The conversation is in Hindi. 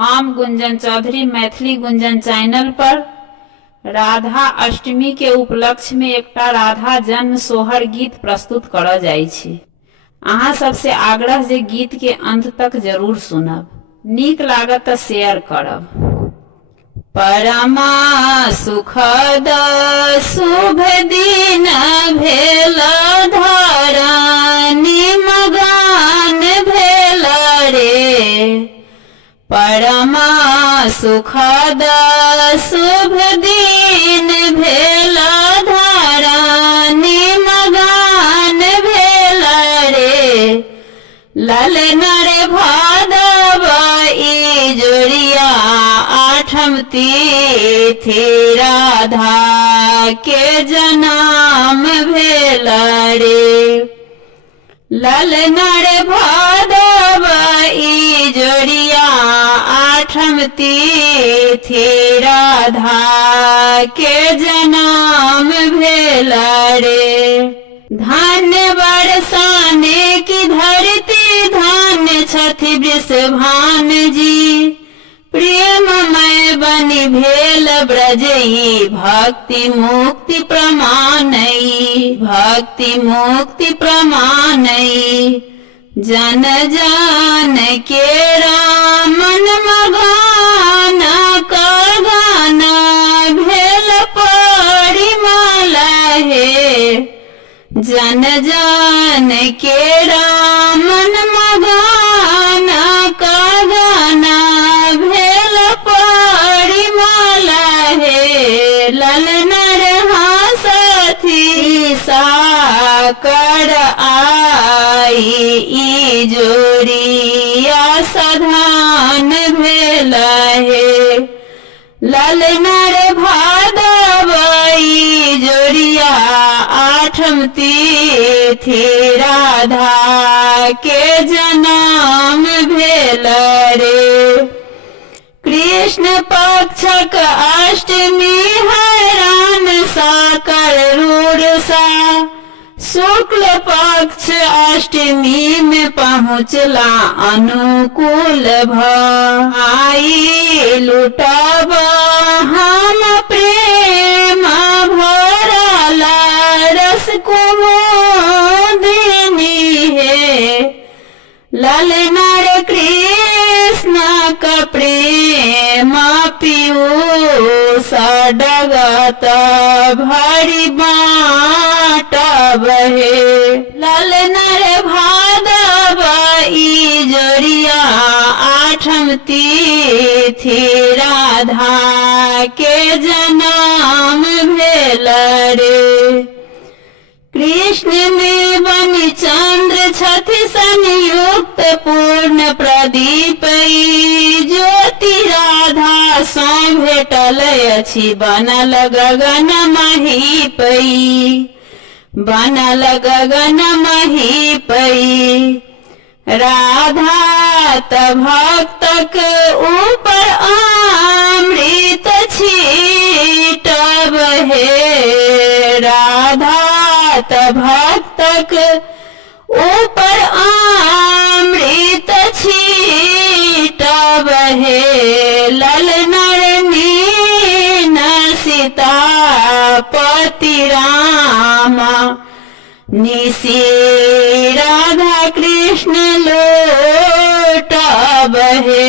हम गुंजन चौधरी मैथिली गुंजन चैनल पर राधा अष्टमी के उपलक्ष्य में एकटा राधा जन्म सोहर गीत प्रस्तुत करल जाइ छै। अहाँ सबसे आग्रह जे गीत के अंत तक जरूर सुनब, नीक लागत त शेयर करब। परमा सुखद शुभ दिन भेल धरनी मगन भेल रे। परमा सुखद शुभ दिन भेल धरनी मगन भेल रे। ललना रे भादव ई जोड़िया आठम तिथि राधा के जन्म भेल रे। ललना रे भादव ई जोड़िया आठम तिथि राधा के जन्म भेल रे। धान्य बरसाने की धरती धान्य छथि वृषभान जी। प्रेममय बनि भेल ब्रजई भक्ति मुक्ति प्रमाणई। भक्ति मुक्ति प्रमाणई जन जन के रामन मगन कर गाना भेल परिमल हे। जन जन के रामन मगन कर गाना भेल परिमल हे। ललना रे हंसथि साकर आई ई जोड़िया सधान भेल हे। ललना रे भादव ई जोड़िया आठम तिथि राधा के जन्म भेल रे। कृष्ण पक्षक अष्टमी हैरान साकर रूरसा। शुक्ल पक्ष अष्टमी में पहुँचला अनुकूल भाई। लुटब हम प्रेम भरला रस कुमुदिनी हे। ललना रे कृष्ण का प्रेम पीयूष डगत भरी बाटब हे। ललना रे भादव ई जोड़िया आठम तिथि राधा के जन्म भेल रे। कृष्ण में बनि चंद्र छथि संयुक्त पूर्ण प्रदीप ज्योति राधा सँ भेटल अछि बनल गगन महीपई। बनल गगन महीपई राधा त भक्तक ऊपर अमृत छीटब हे। राधा त भक्तक ऊपर अमृत छीटब हे। ललना रे मीन सीतापति रामा निसी राधा कृष्ण लोटब हे।